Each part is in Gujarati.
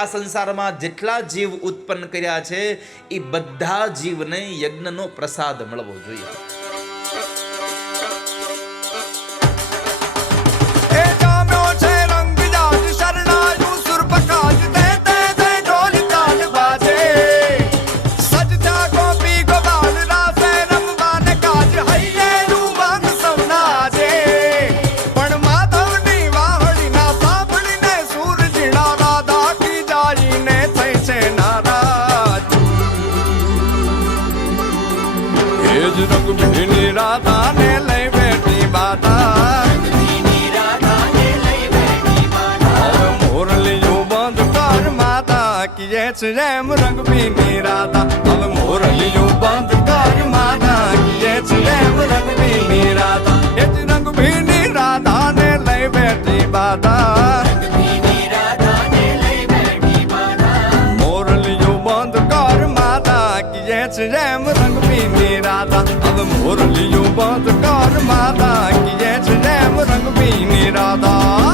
આ સંસારમાં જેટલા જીવ ઉત્પન્ન કર્યા છે એ બધા જીવને યજ્ઞનો પ્રસાદ મળવો જોઈએ. રંગભીની રાધા ને લઈ બેઠી બાધા, હવે મોરલીયું બંધ કર માતા કીએ છે એમ રંગભીની રાધા, હવે મોરલીયું બંધ કર માતા કીએ છે એમ રંગભીની રાધા. એ જ રંગભીની રાધા ને લઈ બેઠી બાધા, મોરલીયું બંધ કર માતા કીએ છે એમ રંગભીની રાધા, હવે મોરલીયું બંધ કર માતા કીએ છે એમ રંગભીની રાધા.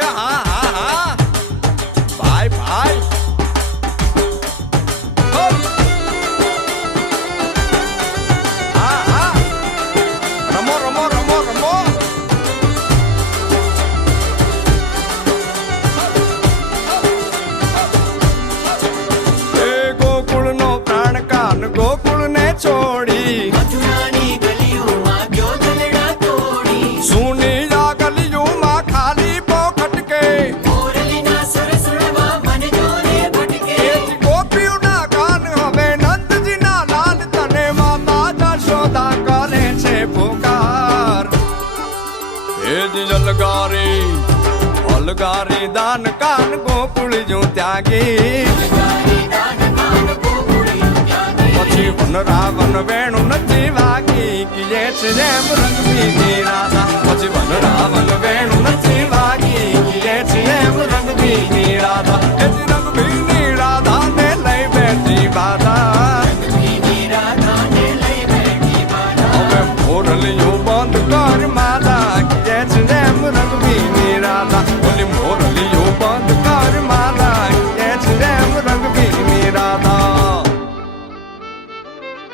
એ હા હા હા ભાઈ ભાઈ હા હા રમો રમો રમો રમો. એ ગોકુળનો પ્રાણ કાન ગોકુળ ને છોડી, મથુરાની ગલીઓમાં ગયો દલડા તોડી, સુની આ ગલીઓમાં ખાલી પોખટ કે મોરલીના સુર સુરવા મન જોરે ભટકે, ગોપીઓના કાન હવે નંદજીના લાલ તને માતા જશોદા કરે છે પુકાર. એ જ અલગારી અલગારી દાન કાન ગોકુળિયું ત્યાગી, પછી વન રાવણ વેણું નથી વાગી કીએ છે એમ રંગભીની રાધા, પછી વન રાવણ વેણું નથી વાગી કીએ છે એમ રંગભીની રાધા.